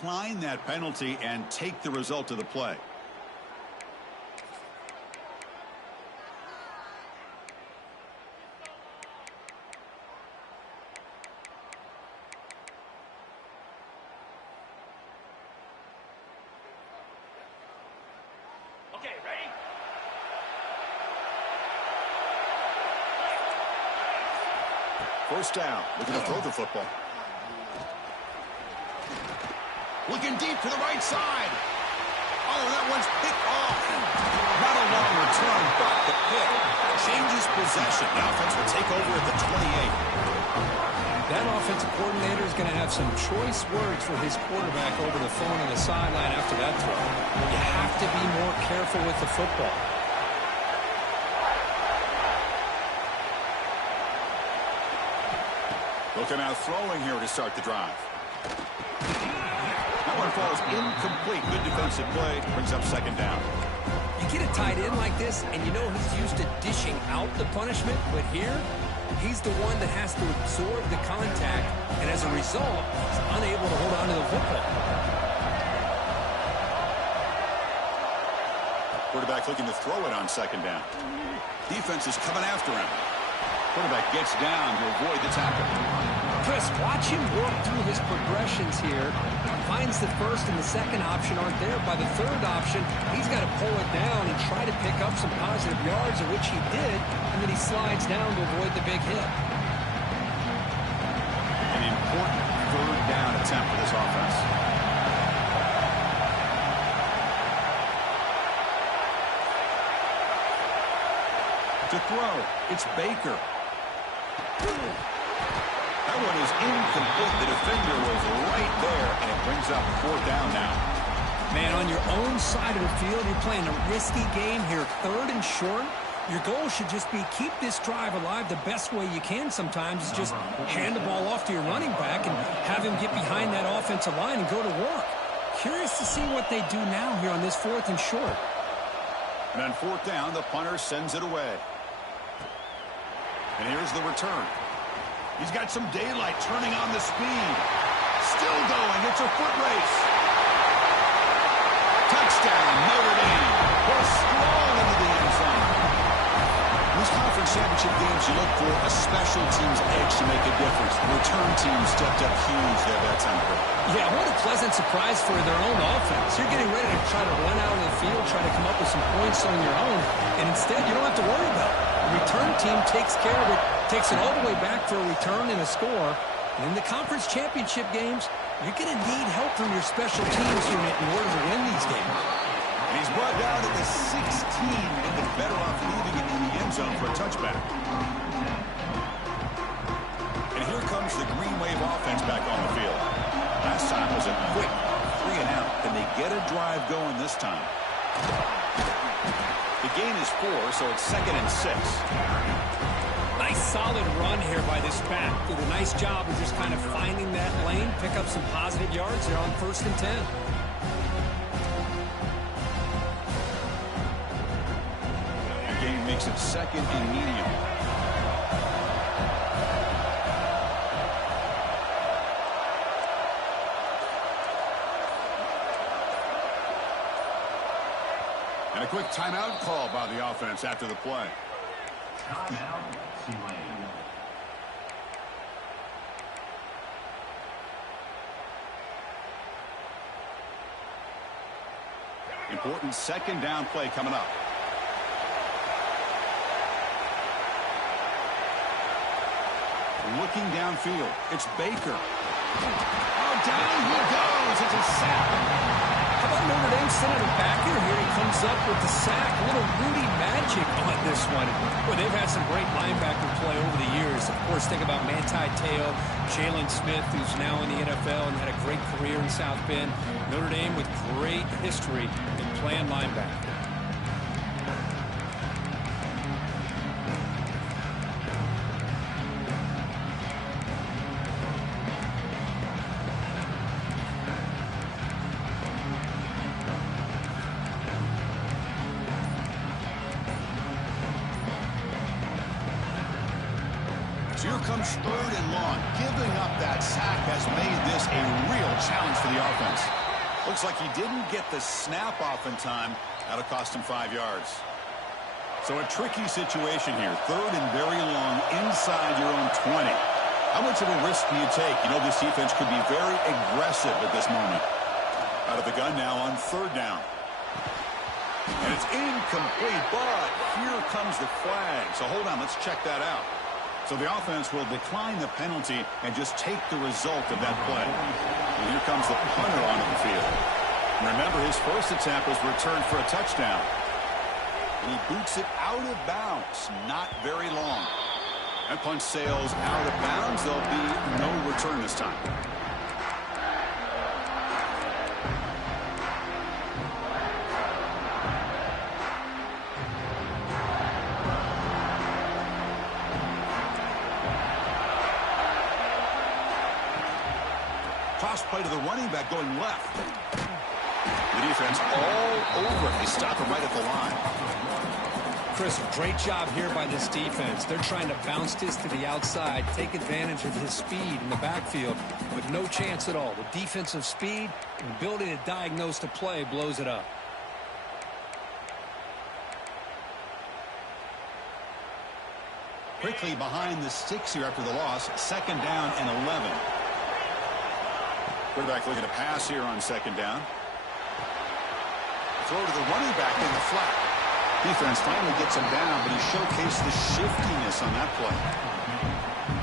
decline that penalty and take the result of the play. Okay, ready? First down, looking to throw the football. Looking deep to the right side. Oh, that one's picked off. Not a long return, but the pick changes possession. The offense will take over at the 28. That offensive coordinator is going to have some choice words for his quarterback over the phone on the sideline after that throw. You have to be more careful with the football. Looking out throwing here to start the drive. That one falls incomplete. Good defensive play. Brings up second down. You get a tight end like this, and you know he's used to dishing out the punishment, but here, he's the one that has to absorb the contact, and as a result, he's unable to hold on to the football. Quarterback looking to throw it on second down. Defense is coming after him. Quarterback gets down to avoid the tackle. Chris, watch him work through his progressions here. Finds the first and the second option aren't there. By the third option, he's got to pull it down and try to pick up some positive yards, of which he did, and then he slides down to avoid the big hit. An important third down attempt for this offense. To throw, it's Baker. That one is incomplete. The defender was right there, and it brings up fourth down now. Man, on your own side of the field, you're playing a risky game here. Third and short. Your goal should just be keep this drive alive the best way you can sometimes is just hand the ball off to your running back and have him get behind that offensive line and go to work. Curious to see what they do now here on this fourth and short. And on fourth down, the punter sends it away. And here's the return. He's got some daylight turning on the speed. Still going. It's a foot race. Touchdown, Notre Dame. Goes strong into the end zone. In these conference championship games, you look for a special team's edge to make a difference. The return team stepped up huge there that time. Yeah, what a pleasant surprise for their own offense. You're getting ready to try to run out of the field, try to come up with some points on your own, and instead you don't have to worry about it. The return team takes care of it, takes it all the way back for a return and a score. And in the conference championship games, you're going to need help from your special teams unit in order to win these games. And he's brought down at the 16, and the better off leaving it in the end zone for a touchback. And here comes the Green Wave offense back on the field. Last time was a quick 3 and out. Can they get a drive going this time? The gain is 4, so it's 2nd and 6. Nice solid run here by this back. Did a nice job of just kind of finding that lane, pick up some positive yards there on 1st and 10. The gain makes it 2nd and medium. And a quick timeout call by the offense after the play. Timeout, Tulane. Important 2nd down play coming up. Looking downfield, it's Baker. Oh, down he goes. It's a sack. How about Notre Dame sending it back here? Here he comes up with the sack. A little Rudy magic on this one. Boy, they've had some great linebacker play over the years. Of course, think about Manti Te'o, Jalen Smith, who's now in the NFL and had a great career in South Bend. Notre Dame with great history in playing linebacker. comes 3rd and long. Giving up that sack has made this a real challenge for the offense. Looks like he didn't get the snap off in time. That'll cost him 5 yards. So a tricky situation here. 3rd and very long inside your own 20. How much of a risk do you take? You know, this defense could be very aggressive at this moment. Out of the gun now on 3rd down. And it's incomplete, but here comes the flag. So hold on, let's check that out. So the offense will decline the penalty and just take the result of that play. And here comes the punter onto the field. And remember, his first attempt was returned for a touchdown. And he boots it out of bounds. Not very long. That punt sails out of bounds. There'll be no return this time. Toss play to the running back going left. The defense all over. They stop him right at the line. Chris, great job here by this defense. They're trying to bounce this to the outside, take advantage of his speed in the backfield, but no chance at all. The defensive speed and ability to diagnose the play blows it up. Quickly behind the sticks here after the loss. 2nd down and 11. Quarterback looking to pass here on 2nd down. Throw to the running back in the flat. Defense finally gets him down, but he showcased the shiftiness on that play.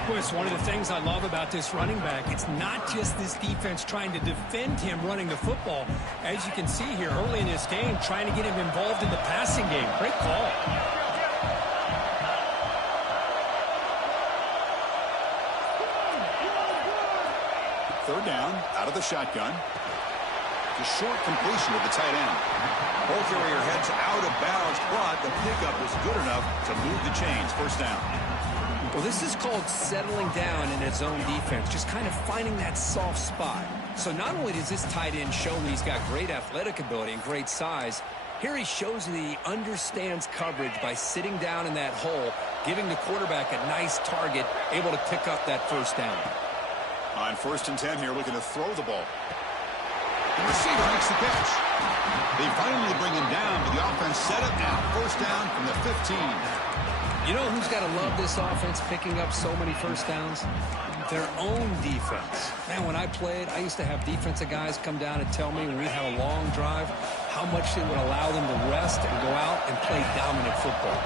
Chris, one of the things I love about this running back, it's not just this defense trying to defend him running the football. As you can see here early in this game, trying to get him involved in the passing game. Great call. Third down, out of the shotgun. The short completion of the tight end. Ball carrier heads out of bounds, but the pickup was good enough to move the chains. 1st down. Well, this is called settling down in his own defense, just kind of finding that soft spot. So not only does this tight end show me he's got great athletic ability and great size, here he shows that he understands coverage by sitting down in that hole, giving the quarterback a nice target, able to pick up that 1st down. On 1st and 10 here, looking to throw the ball. The receiver makes the catch. They finally bring him down, but the offense set up now. 1st down from the 15. You know who's got to love this offense picking up so many 1st downs? Their own defense. Man, when I played, I used to have defensive guys come down and tell me when we'd have a long drive how much it would allow them to rest and go out and play dominant football.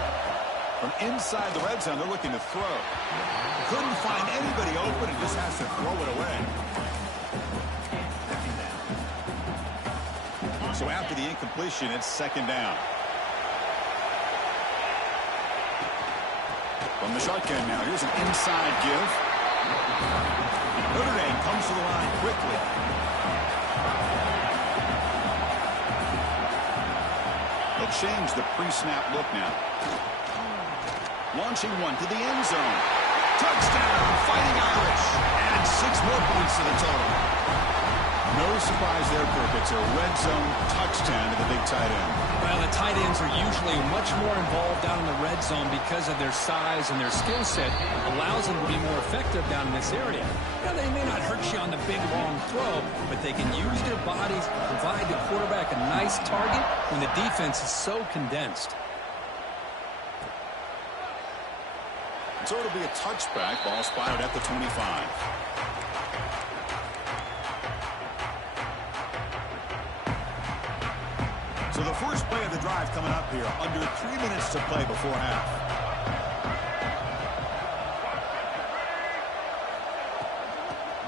From inside the red zone, they're looking to throw. Couldn't find anybody open and just has to throw it away. So after the incompletion, it's 2nd down. From the shotgun now, here's an inside give. Notre Dame comes to the line quickly. They'll change the pre-snap look now. Launching one to the end zone. Touchdown, Fighting Irish. And 6 more points to the total. No surprise there, Kirk. It's a red zone touchdown to the big tight end. Well, the tight ends are usually much more involved down in the red zone because of their size and their skill set. Allows them to be more effective down in this area. Now, they may not hurt you on the big, long throw, but they can use their bodies to provide the quarterback a nice target when the defense is so condensed. So it'll be a touchback. Ball spotted at the 25. So the first play of the drive coming up here. Under 3 minutes to play before half.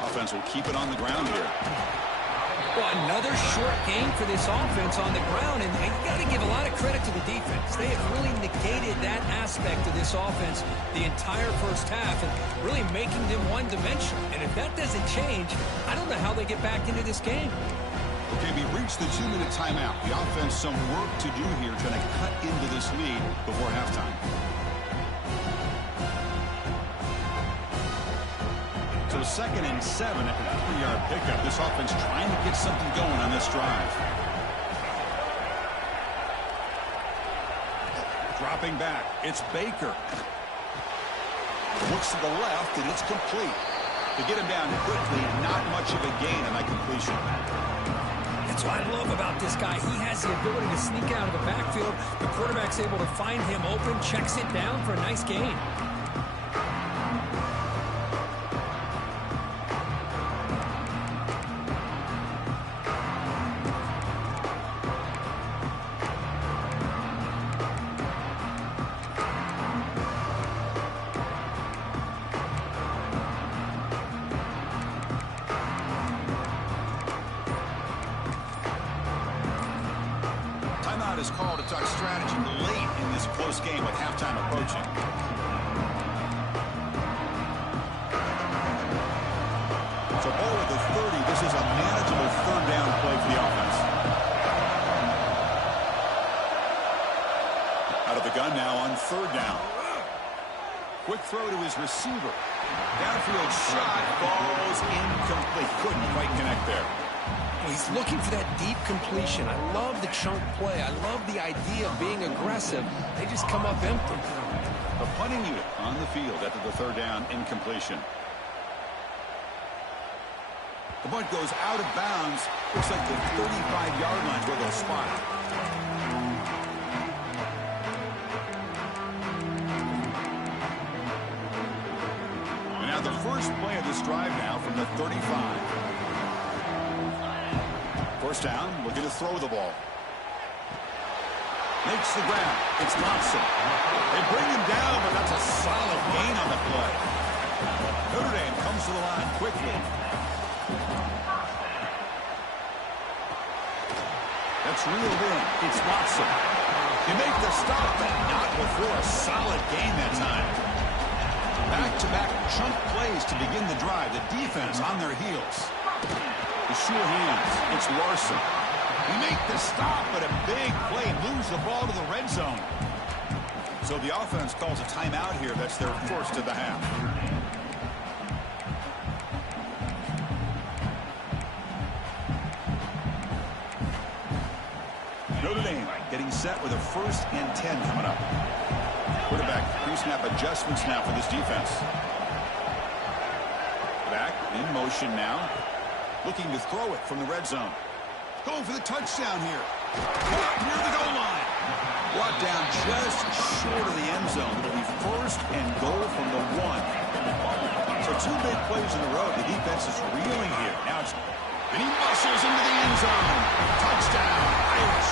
Offense will keep it on the ground here. Well, another short game for this offense on the ground, and you got to give a lot of credit to the defense. They have really negated that aspect of this offense the entire 1st half and really making them one-dimensional. And if that doesn't change, I don't know how they get back into this game. Okay, we reached the 2-minute timeout. The offense some work to do here, trying to cut into this lead before halftime. So 2nd and 7 after the 3-yard pickup. This offense trying to get something going on this drive. Dropping back, it's Baker. looks to the left, and it's complete. To get him down quickly, not much of a gain on that completion. That's what I love about this guy. He has the ability to sneak out of the backfield. The quarterback's able to find him open, checks it down for a nice gain. Timeout is called to talk strategy late in this close game with halftime approaching. So ball at the 30. This is a manageable third down play for the offense. Out of the gun now on third down. Quick throw to his receiver. Downfield shot falls incomplete. Couldn't quite connect there. He's looking for that deep completion. I love the chunk play. I love the idea of being aggressive. They just come up empty. The punting unit on the field after the third down incompletion. The bunt goes out of bounds. Looks like the 35-yard line where they'll spot it. And now the first play of this drive now from the 35. First down, looking to throw the ball. Makes the grab. It's Thompson. They bring him down, but that's a solid gain on the play. Notre Dame comes to the line quickly. That's reeled in. It's Watson. You make the stop, but not before a solid gain that time. Back-to-back chunk plays to begin the drive. The defense on their heels. The sure hands. It's Larson. We make the stop, but a big play. Lose the ball to the red zone. So the offense calls a timeout here. That's their first of the half. Notre Dame getting set with a 1st and 10 coming up. Quarterback pre-snap adjustments now for this defense. Back in motion now. Looking to throw it from the red zone. Going for the touchdown here. Caught near the goal line. Brought down just short of the end zone. It'll be 1st and goal from the 1. So 2 big plays in a row. The defense is reeling here. Now it's... And he muscles into the end zone. Touchdown, Irish.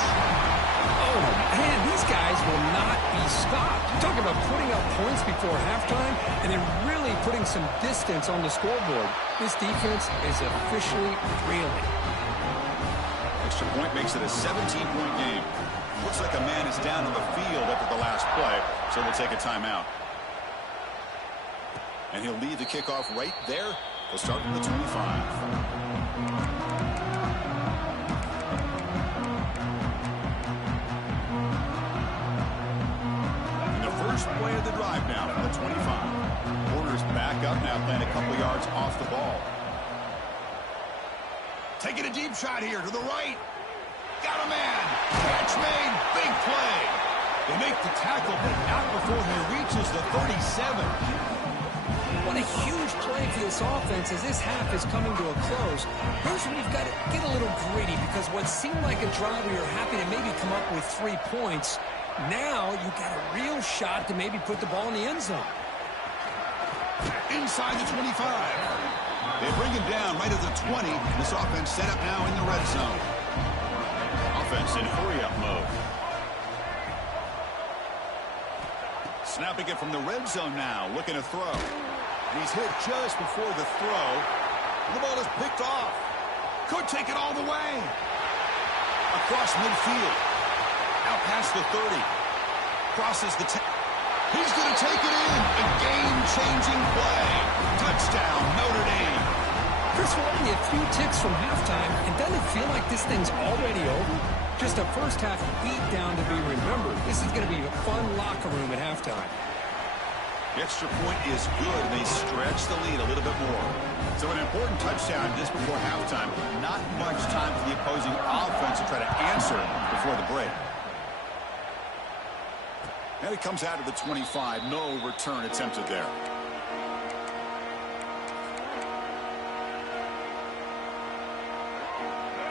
Oh, man, these guys will not be stopped. You're talking about putting up points before halftime and then really putting some distance on the scoreboard. This defense is officially reeling. Extra point makes it a 17-point game. Looks like a man is down on the field after the last play, so we'll take a timeout. And he'll lead the kickoff right there. We'll start from the 25. First play of the drive now from the 25. Porter's back up now, playing a couple yards off the ball. Taking a deep shot here to the right. Got a man. Catch made. Big play. They make the tackle, but not before he reaches the 37. What a huge play for this offense as this half is coming to a close. Here's where you've got to get a little gritty because what seemed like a drive where you're happy to maybe come up with 3 points, now you've got a real shot to maybe put the ball in the end zone. Inside the 25. They bring him down right at the 20. This offense set up now in the red zone. Offense in hurry-up mode. Snapping it from the red zone now, looking to throw. And he's hit just before the throw. And the ball is picked off. Could take it all the way. Across midfield. Out past the 30. Crosses the 10. He's going to take it in. A game-changing play. Touchdown, Notre Dame. Chris, we're only a few ticks from halftime, and doesn't it feel like this thing's already over? Just a first-half beatdown to be remembered. This is going to be a fun locker room at halftime. The extra point is good, and they stretch the lead a little bit more. So an important touchdown just before halftime. Not much time for the opposing offense to try to answer before the break. And it comes out of the 25. No return attempted there.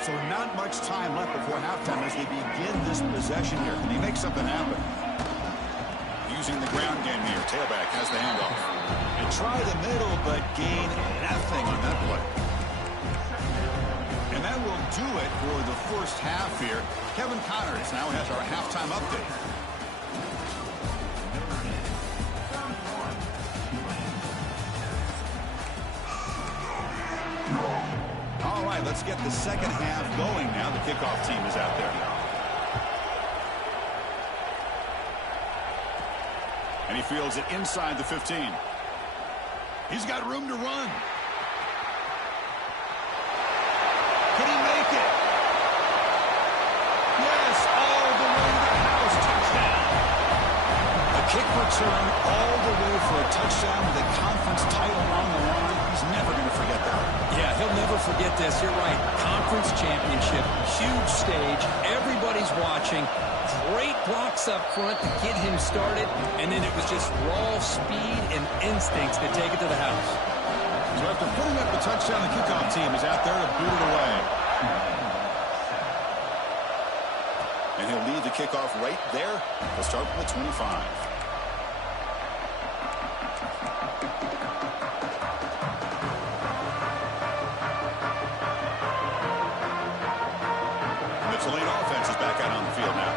So not much time left before halftime as they begin this possession here. Can he make something happen? Using the ground game here. Tailback has the handoff. And try the middle, but gain nothing on that play. And that will do it for the first half here. Kevin Connors now has our halftime update. All right, let's get the second half going now. The kickoff team is out there. And he fields it inside the 15. He's got room to run. Can he make it? Yes, all the way to the house. Touchdown. A kick return all the way for a touchdown with a conference title on the line. He's never going to forget that. Yeah, he'll never forget this. You're right. Conference championship, huge stage. Everybody's watching. Great blocks up front to get him started, and then it was just raw speed and instincts to take it to the house. So after putting up the touchdown, the kickoff team is out there to boot it away. And he'll lead the kickoff right there. We'll start from the 25. And the Tulane offense is back out on the field now.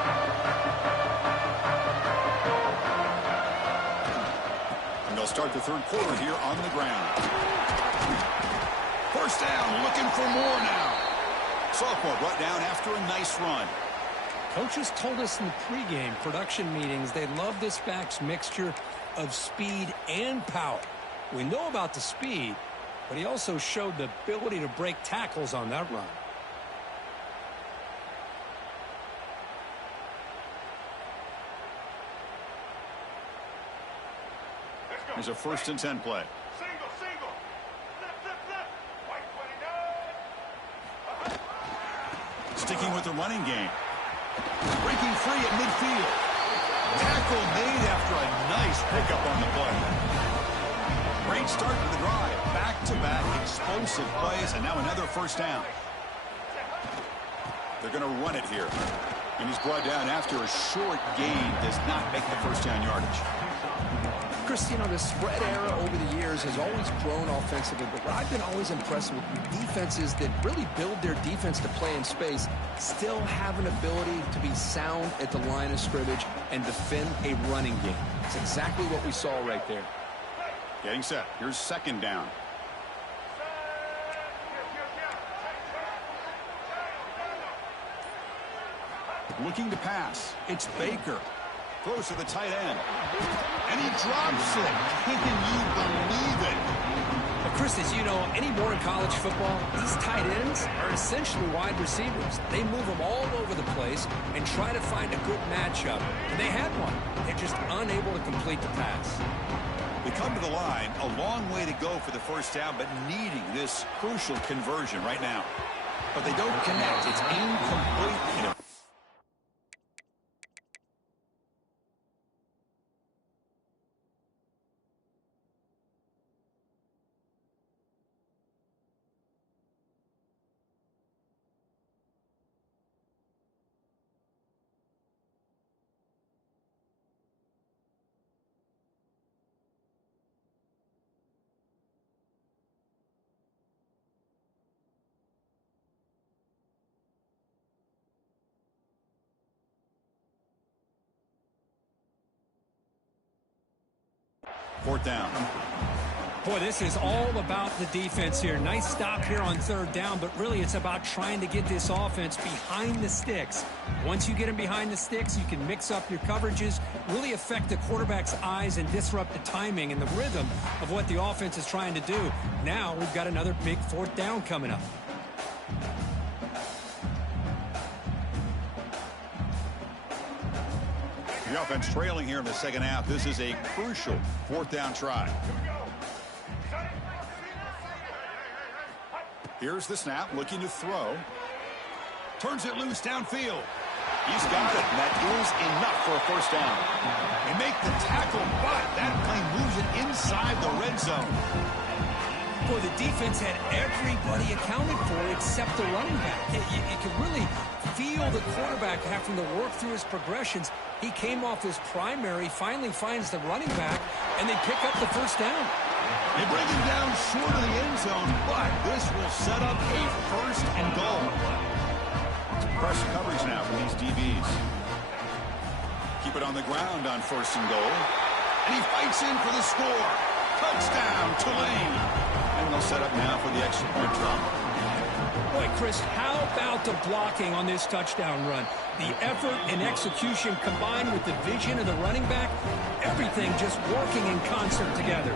They'll start the third quarter here on the ground. First down, looking for more now. Sophomore brought down after a nice run. Coaches told us in the pregame production meetings they love this back's mixture of speed and power. We know about the speed, but he also showed the ability to break tackles on that run. Here's a 1st and 10 play. Single. Flip. White 29. Sticking with the running game. Breaking free at midfield. Tackle made after a nice pickup on the play. Great start to the drive. Back-to-back explosive plays, and now another first down. They're going to run it here. And he's brought down after a short gain. Does not make the first down yardage. Chris, you know, the spread era over the years has always grown offensively, but what I've been always impressed with defenses that really build their defense to play in space still have an ability to be sound at the line of scrimmage and defend a running game. It's exactly what we saw right there. Getting set. Here's second down. Looking to pass. It's Baker. Throws to the tight end. And he drops it. Can you believe it? Well, Chris, as you know, anymore in college football, these tight ends are essentially wide receivers. They move them all over the place and try to find a good matchup. And they had one. They're just unable to complete the pass. They come to the line, a long way to go for the first down, but needing this crucial conversion right now. But they don't connect. It's incomplete. Fourth down. Boy, this is all about the defense here. Nice stop here on third down, but really it's about trying to get this offense behind the sticks. Once you get them behind the sticks, you can mix up your coverages, really affect the quarterback's eyes and disrupt the timing and the rhythm of what the offense is trying to do. Now we've got another big fourth down coming up. The offense trailing here in the second half. This is a crucial fourth down try. Here's the snap, looking to throw. Turns it loose downfield. He's got it, and that is enough for a first down. They make the tackle, but that plane moves it inside the red zone. Boy, the defense had everybody accounted for except the running back. You could really feel the quarterback having to work through his progressions. He came off his primary, finally finds the running back, and they pick up the first down. They bring him down short of the end zone, but this will set up a first and goal. Pressure coverage now from these DBs. Keep it on the ground on first and goal. And he fights in for the score. Touchdown, Tulane. And they'll set up now for the extra point drop. Boy, Chris, how about the blocking on this touchdown run? The effort and execution combined with the vision of the running back, everything just working in concert together.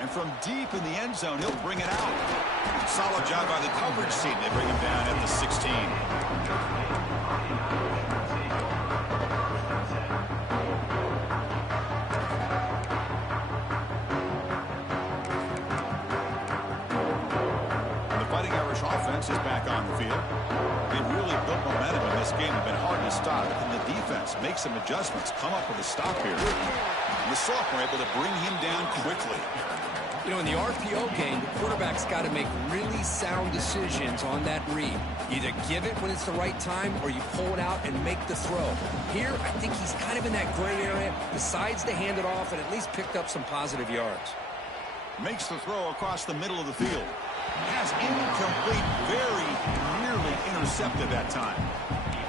And from deep in the end zone, he'll bring it out. Solid job by the coverage team. They bring him down at the 16. The Fighting Irish offense is back on the field. They've really built momentum in this game. They've been hard to stop. And the defense makes some adjustments, come up with a stop here. And the sophomore able to bring him down quickly. You know, in the RPO game, the quarterback's got to make really sound decisions on that read. Either give it when it's the right time or you pull it out and make the throw. Here, I think he's kind of in that gray area, decides to hand it off and at least picked up some positive yards. Makes the throw across the middle of the field. Has incomplete, very nearly intercepted that time.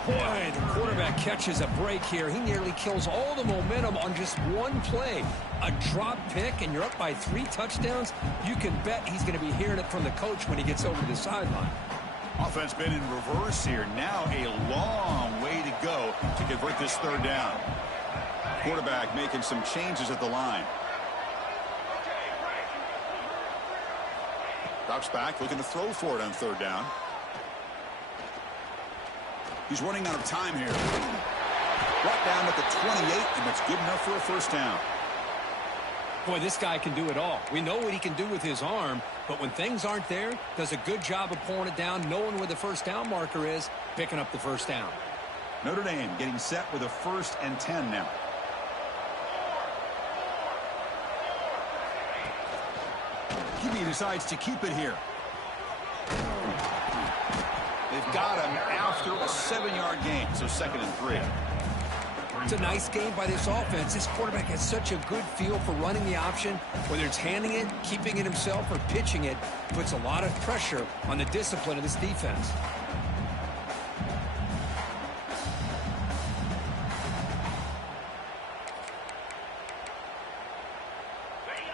Boy, the quarterback catches a break here. He nearly kills all the momentum on just one play. A drop pick, and you're up by 3 touchdowns. You can bet he's going to be hearing it from the coach when he gets over the sideline. Offense been in reverse here. Now a long way to go to convert this third down. Quarterback making some changes at the line. Drops back, looking to throw for it on third down. He's running out of time here. Brought down at the 28, and that's good enough for a first down. Boy, this guy can do it all. We know what he can do with his arm, but when things aren't there, does a good job of pulling it down, knowing where the first down marker is, picking up the first down. Notre Dame getting set with a 1st and 10 now. He decides to keep it here. They've got him after a 7-yard gain, so 2nd and 3. It's a nice game by this offense. This quarterback has such a good feel for running the option. Whether it's handing it, keeping it himself, or pitching it, puts a lot of pressure on the discipline of this defense.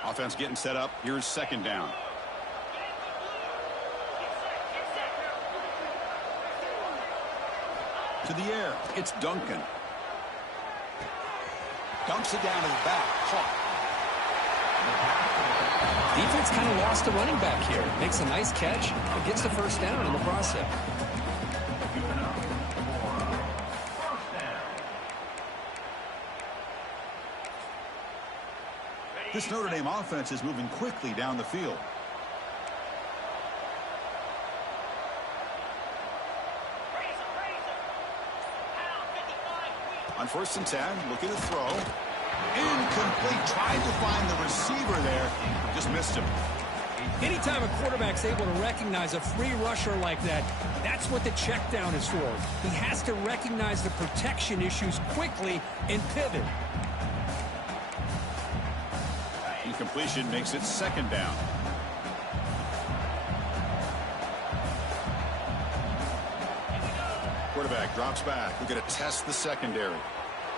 Offense getting set up. Here's 2nd down. To the air. It's Duncan. Dumps it down to the back. Caught. Defense kind of lost the running back here. Makes a nice catch and gets the first down in the process. This Notre Dame offense is moving quickly down the field. On 1st and 10, looking to throw. Incomplete. Tried to find the receiver there. Just missed him. Anytime a quarterback's able to recognize a free rusher like that, that's what the check down is for. He has to recognize the protection issues quickly and pivot. Incompletion makes it 2nd down. Quarterback drops back. We're going to test the secondary.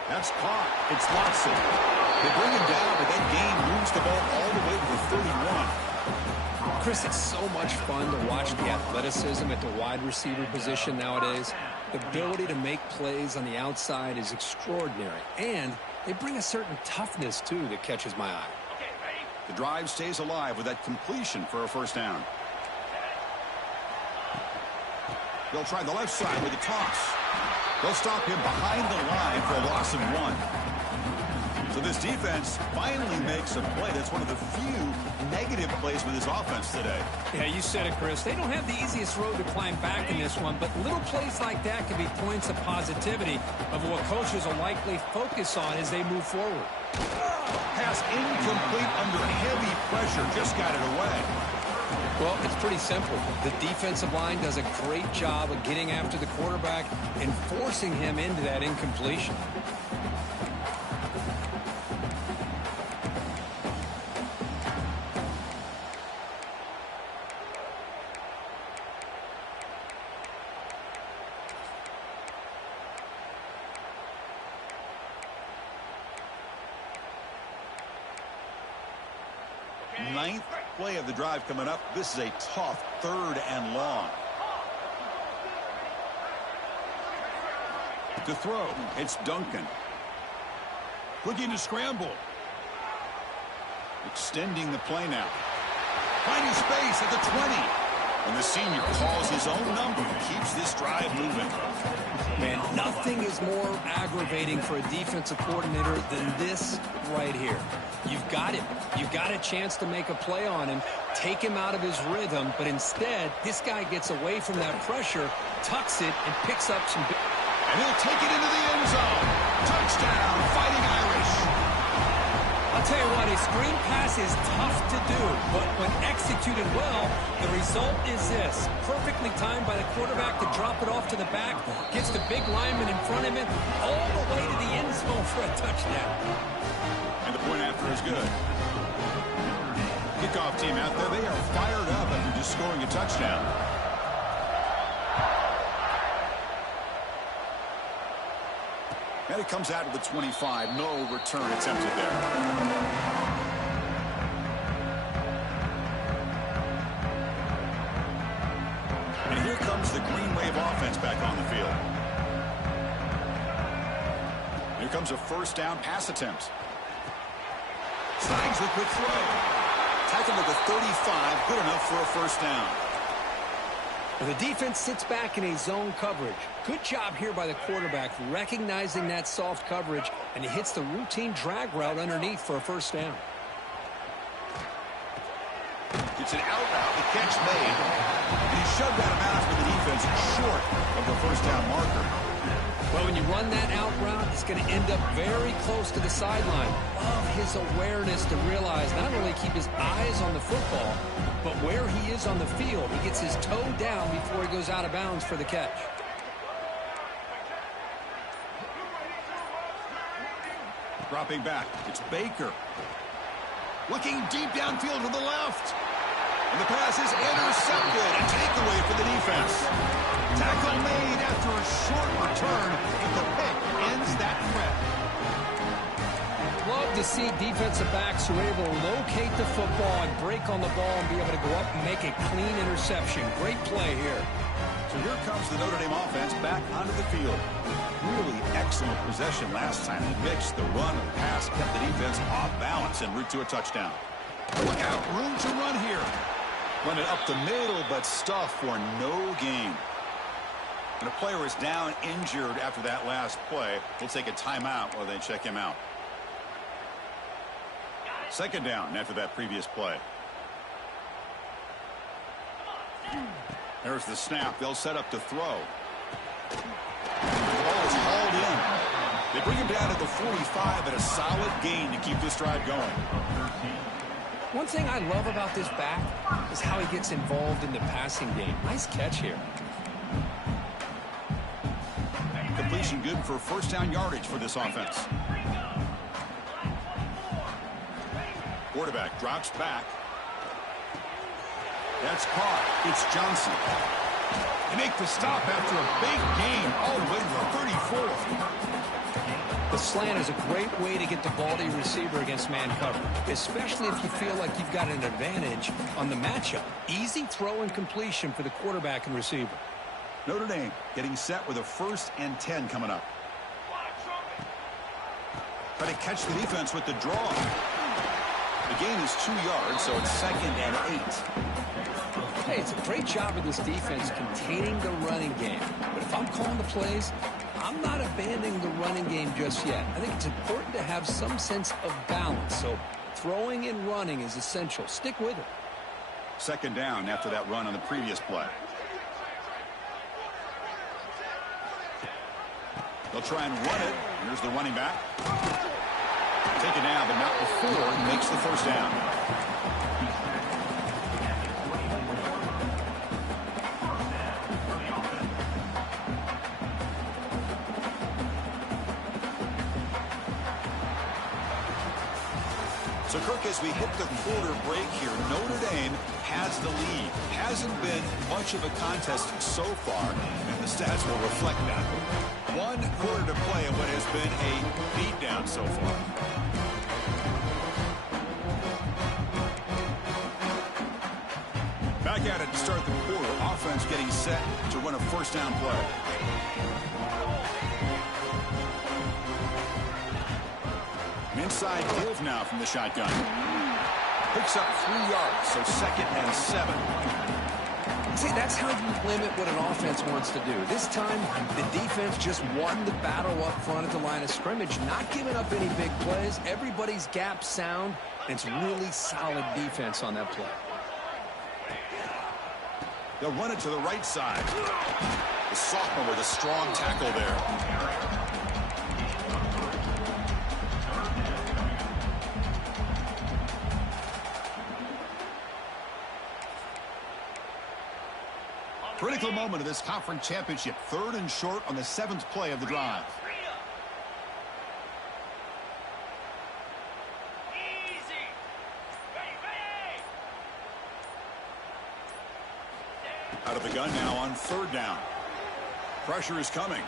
That's caught. It's Watson. They bring him down, but that game moves the ball all the way to the 31. Chris, it's so much fun to watch the athleticism at the wide receiver position nowadays. The ability to make plays on the outside is extraordinary. And they bring a certain toughness, too, that catches my eye. The drive stays alive with that completion for a first down. They'll try the left side with a toss. They'll stop him behind the line for a loss of 1. So But this defense finally makes a play. That's one of the few negative plays with his offense today. Yeah, you said it, Chris. They don't have the easiest road to climb back in this one, but little plays like that can be points of positivity of what coaches will likely focus on as they move forward. Pass incomplete under heavy pressure. Just got it away. Well, it's pretty simple. The defensive line does a great job of getting after the quarterback and forcing him into that incompletion. Ninth play of the drive coming up. This is a tough 3rd and long. To throw, it's Duncan. Looking to scramble. Extending the play now. Finding space at the 20. And the senior calls his own number. Keeps this drive moving. Man, nothing is more aggravating for a defensive coordinator than this right here. You've got him. You've got a chance to make a play on him, take him out of his rhythm, but instead, this guy gets away from that pressure, tucks it, and picks up some... And he'll take it into the end zone. Touchdown, Fighting Irish. I'll tell you what, a screen pass is tough to do, but when executed well, the result is this. Perfectly timed by the quarterback to drop it off to the back, gets the big lineman in front of him, all the way to the end zone for a touchdown. And the point after is good. Kickoff team out there, they are fired up after just scoring a touchdown. And it comes out to the 25. No return attempted there. And here comes the Green Wave offense back on the field. Here comes a first down pass attempt. Slides the quick throw. Tackled at the 35. Good enough for a first down. Well, the defense sits back in a zone coverage. Good job here by the quarterback recognizing that soft coverage, and he hits the routine drag route underneath for a first down. It's an out route. The catch made. And he shoved out of bounds with the defense short of the first down marker. Well, when you run that out route, it's going to end up very close to the sideline. Love his awareness to realize not only keep his eyes on the football, but where he is on the field. He gets his toe down before he goes out of bounds for the catch. Dropping back. It's Baker. Looking deep downfield to the left. And the pass is intercepted. A takeaway for the defense. Tackle made after a short return, and the pick ends that threat. Love to see defensive backs who are able to locate the football and break on the ball and be able to go up and make a clean interception. Great play here. So here comes the Notre Dame offense back onto the field. Really excellent possession last time. They mixed the run and the pass, kept the defense off balance en route to a touchdown. Look out, room to run here. Run it up the middle, but stuff for no gain. And a player is down injured after that last play. We'll take a timeout while they check him out. Second down after that previous play. There's the snap. They'll set up to throw. The ball is hauled in. They bring him down at the 45 at a solid gain to keep this drive going. One thing I love about this back is how he gets involved in the passing game. Nice catch here. Completion good for first down yardage for this offense. Quarterback drops back. That's caught. It's Johnson. They make the stop after a big gain all the way to the 34th. The slant is a great way to get the ball to your receiver against man coverage, especially if you feel like you've got an advantage on the matchup. Easy throw and completion for the quarterback and receiver. Notre Dame getting set with a 1st and 10 coming up. Try to catch the defense with the draw. The gain is 2 yards, so it's 2nd and 8. Hey, it's a great job of this defense containing the running game. But if I'm calling the plays, I'm not abandoning the running game just yet. I think it's important to have some sense of balance. So throwing and running is essential. Stick with it. Second down after that run on the previous play. They'll try and run it. Here's the running back. Take it down, but not before he makes the first down. So, Kirk, as we hit the quarter break here, Notre Dame has the lead. Hasn't been much of a contest so far, and the stats will reflect that. 1 quarter to play in what has been a beatdown so far. Back at it to start the quarter. Offense getting set to run a first down play. Inside give now from the shotgun. Picks up 3 yards, so 2nd and 7. See, that's how you limit what an offense wants to do. This time, the defense just won the battle up front at the line of scrimmage, not giving up any big plays. Everybody's gap sound, and it's really solid defense on that play. They'll run it to the right side. The sophomore with a strong tackle there. Critical moment of this conference championship. 3rd and short on the 7th play of the drive. Out of the gun now on 3rd down. Pressure is coming.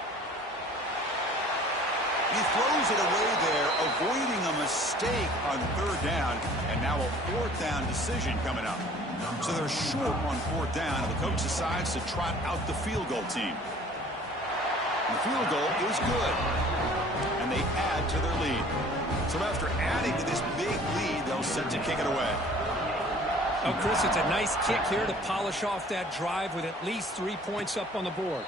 He throws it away there, avoiding a mistake on 3rd down, and now a 4th down decision coming up. So they're short on 4th down, and the coach decides to trot out the field goal team. The field goal is good, and they add to their lead. So after adding to this big lead, they'll set to kick it away. Oh, Chris, it's a nice kick here to polish off that drive with at least 3 points up on the board.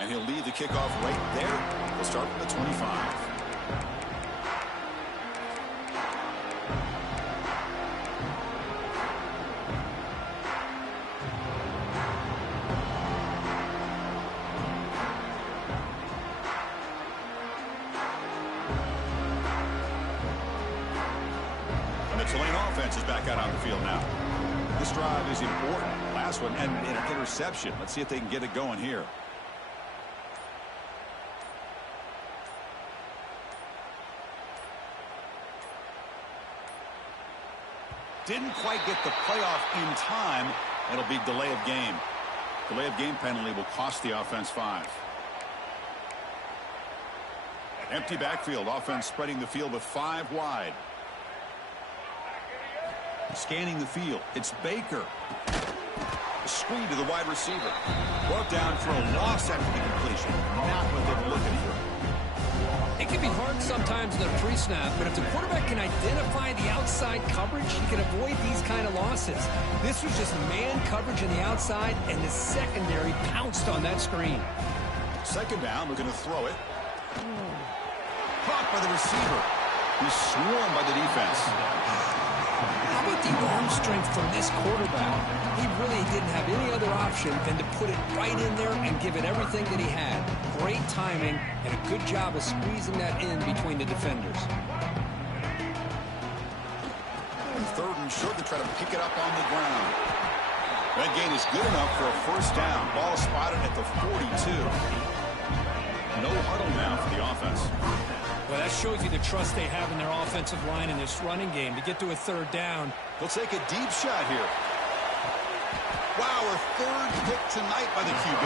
And he'll lead the kickoff right there. We'll start from the 25. And the Tulane offense is back out on the field now. This drive is important. Last one and an interception. Let's see if they can get it going here. Didn't quite get the playoff in time. It'll be delay of game. Delay of game penalty will cost the offense 5. An empty backfield. Offense spreading the field with 5 wide. Scanning the field. It's Baker. A screen to the wide receiver. Brought down for a loss after the completion. Not what they were looking for. It can be hard sometimes in a pre-snap, but if the quarterback can identify the outside coverage, he can avoid these kind of losses. This was just man coverage on the outside, and the secondary pounced on that screen. 2nd down, we're going to throw it. Caught by the receiver. He's swarmed by the defense. How about the arm strength from this quarterback? He really didn't have any other option than to put it right in there and give it everything that he had. Great timing and a good job of squeezing that in between the defenders. 3rd and short to try to pick it up on the ground. That gain is good enough for a first down. Ball spotted at the 42. No huddle now for the offense. Well, that shows you the trust they have in their offensive line in this running game. To get to a 3rd down. They'll take a deep shot here. Wow, a 3rd pick tonight by the QB.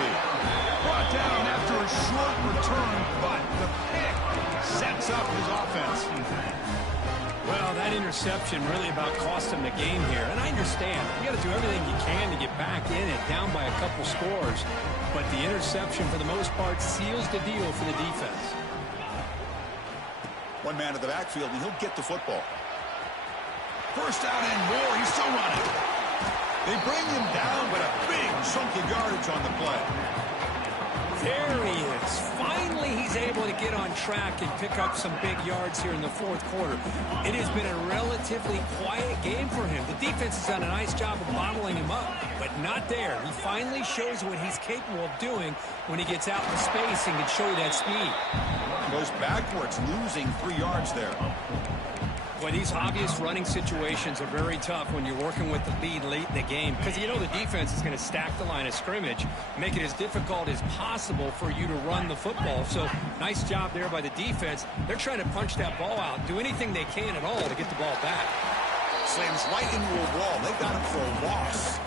Brought down after a short return, but the pick sets up his offense. Well, that interception really about cost him the game here. And I understand. You got to do everything you can to get back in it, down by a couple scores. But the interception, for the most part, seals the deal for the defense. One man in the backfield, and he'll get the football. First down and more. He's still running. They bring him down, but a big chunk of yardage on the play. There he is. Finally, he's is able to get on track and pick up some big yards here in the fourth quarter. It has been a relatively quiet game for him. The defense has done a nice job of bottling him up, but not there. He finally shows what he's capable of doing when he gets out in space and can show you that speed. Goes backwards, losing 3 yards there. Well, these obvious running situations are very tough when you're working with the lead late in the game because you know the defense is going to stack the line of scrimmage, make it as difficult as possible for you to run the football. So nice job there by the defense. They're trying to punch that ball out, do anything they can at all to get the ball back. Slams right into a wall. They got him for a loss.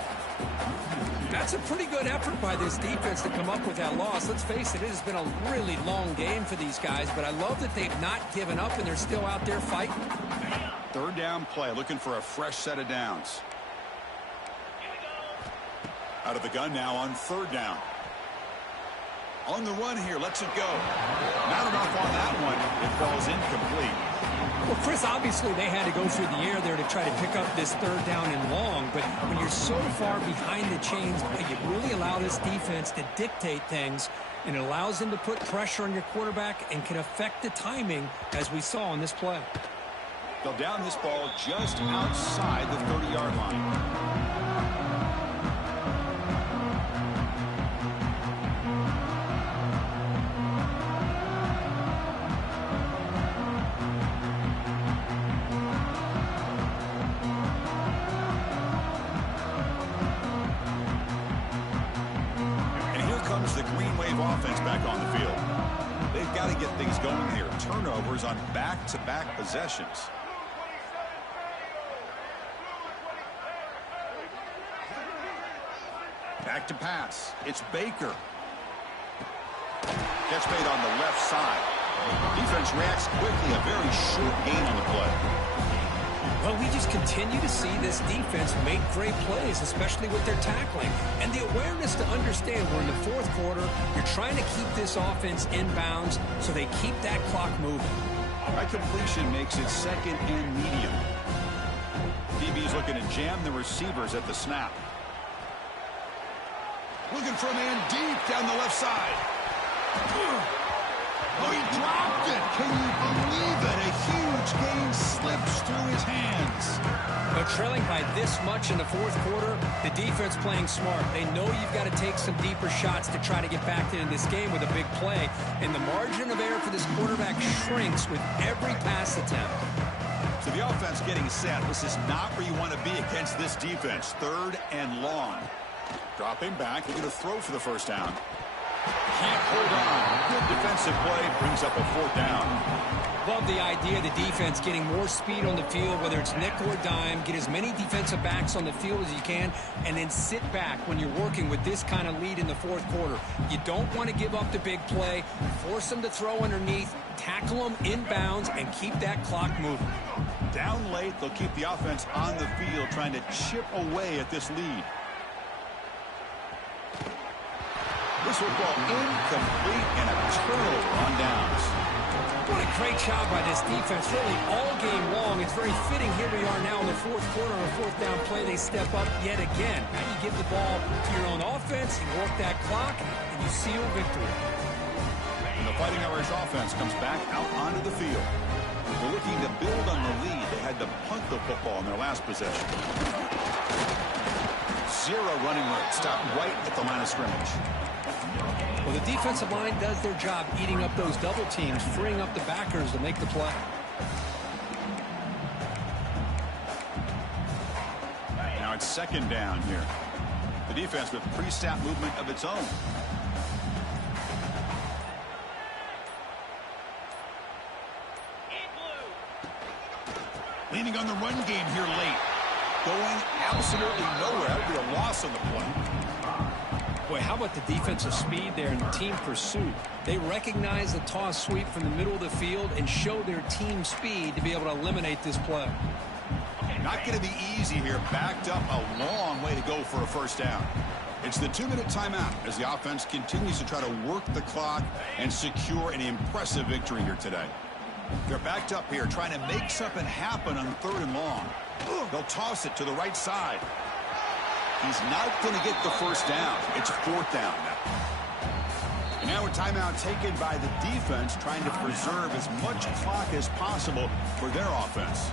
That's a pretty good effort by this defense to come up with that loss. Let's face it, it has been a really long game for these guys, but I love that they've not given up and they're still out there fighting. Third down play, looking for a fresh set of downs. Out of the gun now on third down. On the run here, lets it go. Not enough on that one. It falls incomplete. Well, Chris, obviously they had to go through the air there to try to pick up this third down and long, but when you're so far behind the chains, you really allow this defense to dictate things, and it allows them to put pressure on your quarterback and can affect the timing, as we saw on this play. They'll down this ball just outside the 30-yard line. The Green Wave offense back on the field. They've got to get things going here. Turnovers on back-to-back possessions. Back to pass. It's Baker. Catch made on the left side. Defense reacts quickly. A very short gain on the play. Well, we just continue to see this defense make great plays, especially with their tackling. And the awareness to understand we're in the fourth quarter, you're trying to keep this offense in bounds so they keep that clock moving. Right completion makes it second and medium. DB's looking to jam the receivers at the snap. Looking for a man deep down the left side. Oh, he dropped it. Can you believe it? A huge gain slips through his hands. But trailing by this much in the fourth quarter, the defense playing smart. They know you've got to take some deeper shots to try to get back into this game with a big play. And the margin of error for this quarterback shrinks with every pass attempt. So the offense getting set. This is not where you want to be against this defense. Third and long. Dropping back, looking to throw for the first down. Can't hold on. Good defensive play, brings up a fourth down. Love the idea of the defense getting more speed on the field, whether it's nickel or dime, get as many defensive backs on the field as you can, and then sit back when you're working with this kind of lead in the fourth quarter. You don't want to give up the big play, force them to throw underneath, tackle them inbounds, and keep that clock moving. Down late, they'll keep the offense on the field, trying to chip away at this lead. This football incomplete and a turnover on downs. What a great job by this defense, really all game long. It's very fitting. Here we are now in the fourth quarter on a fourth down play. They step up yet again. Now you give the ball to your own offense, you work that clock, and you seal victory. And the Fighting Irish offense comes back out onto the field. They're looking to build on the lead. They had to punt the football in their last possession. Zero running room. Stopped right at the line of scrimmage. Well, the defensive line does their job eating up those double teams, freeing up the backers to make the play. Now it's second down here. The defense with pre-snap movement of its own. Leaning on the run game here late. Going absolutely nowhere. That would be a loss on the play. Boy, how about the defensive speed there and the team pursuit? They recognize the toss sweep from the middle of the field and show their team speed to be able to eliminate this play. Not going to be easy here. Backed up a long way to go for a first down. It's the 2-minute timeout as the offense continues to try to work the clock and secure an impressive victory here today. They're backed up here trying to make something happen on third and long. They'll toss it to the right side. He's not going to get the first down. It's fourth down now. And now a timeout taken by the defense, trying to preserve as much clock as possible for their offense.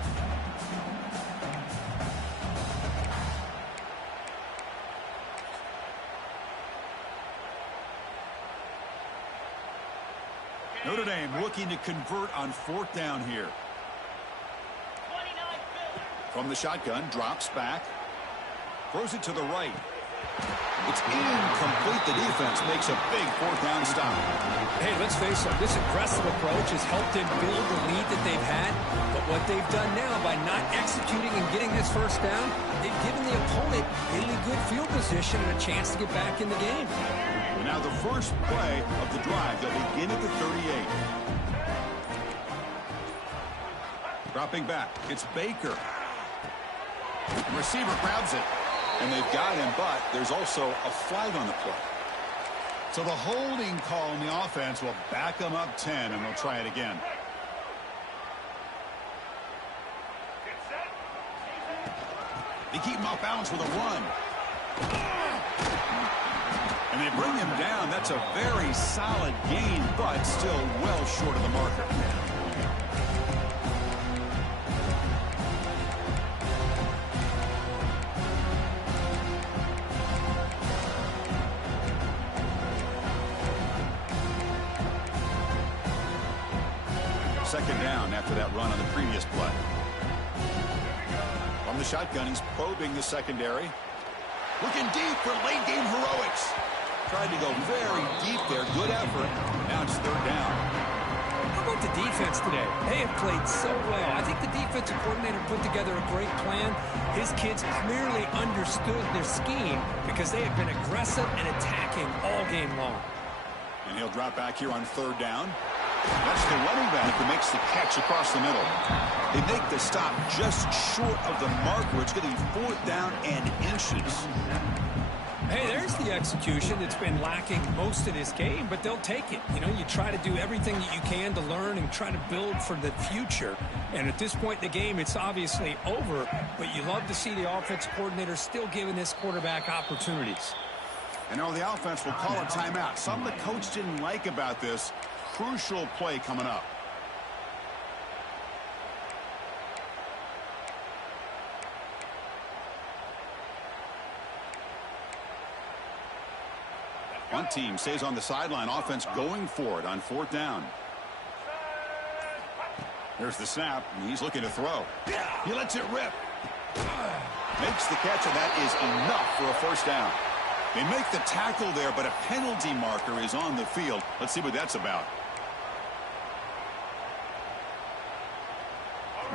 Notre Dame looking to convert on 4th down here. From the shotgun, drops back. Throws it to the right. It's incomplete. The defense makes a big 4th down stop. Hey, let's face it, this aggressive approach has helped them build the lead that they've had. But what they've done now by not executing and getting this 1st down, they've given the opponent really good field position and a chance to get back in the game. And now the first play of the drive. They'll begin at the 38. Dropping back. It's Baker. The receiver grabs it. And they've got him, but there's also a flag on the play. So the holding call on the offense will back them up 10, and they'll try it again. They keep him off balance with a run. And they bring him down. That's a very solid gain, but still well short of the marker. Second down after that run on the previous play. From the shotgun, he's probing the secondary. Looking deep for late game heroics. Tried to go very deep there. Good effort. Now it's 3rd down. How about the defense today? They have played so well. I think the defensive coordinator put together a great plan. His kids clearly understood their scheme because they have been aggressive and attacking all game long. And he'll drop back here on 3rd down. That's the running back who makes the catch across the middle. They make the stop just short of the marker. It's going to be 4th down and inches. Hey, there's the execution that's been lacking most of this game, but they'll take it. You know, you try to do everything that you can to learn and try to build for the future. And at this point in the game, it's obviously over, but you love to see the offensive coordinator still giving this quarterback opportunities. And now the offense will call a timeout. Something the coach didn't like about this. Crucial play coming up. One team stays on the sideline. Offense going for it on 4th down. There's the snap. And he's looking to throw. He lets it rip. Makes the catch, and that is enough for a 1st down. They make the tackle there, but a penalty marker is on the field. Let's see what that's about.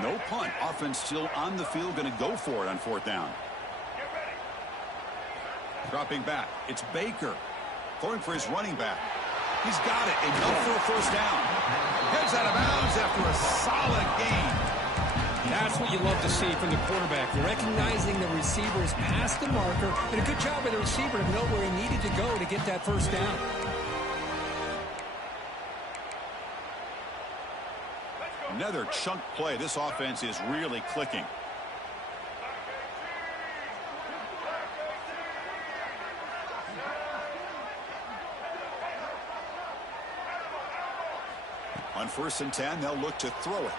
No punt. Offense still on the field, going to go for it on 4th down. Dropping back. It's Baker. Going for his running back. He's got it. Enough for a 1st down. Heads out of bounds after a solid gain. That's what you love to see from the quarterback. Recognizing the receivers past the marker. And a good job by the receiver to know where he needed to go to get that 1st down. Another chunk play. This offense is really clicking. On 1st and 10, they'll look to throw it.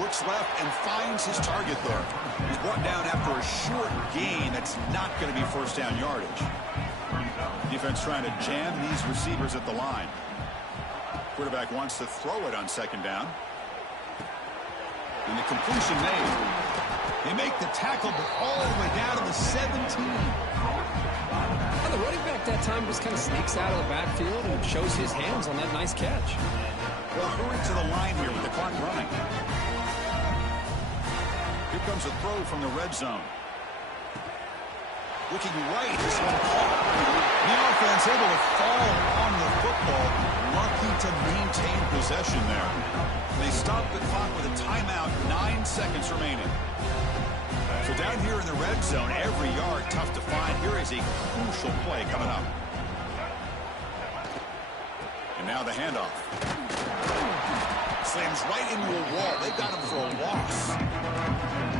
Looks left and finds his target there. He's brought down after a short gain. That's not going to be 1st down yardage. Defense trying to jam these receivers at the line. Quarterback wants to throw it on 2nd down. And the completion made. They make the tackle, but all the way down to the 17. And the running back that time just kind of sneaks out of the backfield and shows his hands on that nice catch. Well, hurry to the line here with the clock running. Here comes a throw from the red zone. Looking right. This one caught. The offense able to fall on the football. Lucky to maintain possession there. They stop the clock with a timeout. 9 seconds remaining. So down here in the red zone, every yard tough to find. Here is a crucial play coming up. And now the handoff. Slams right into a wall. They've got him for a loss.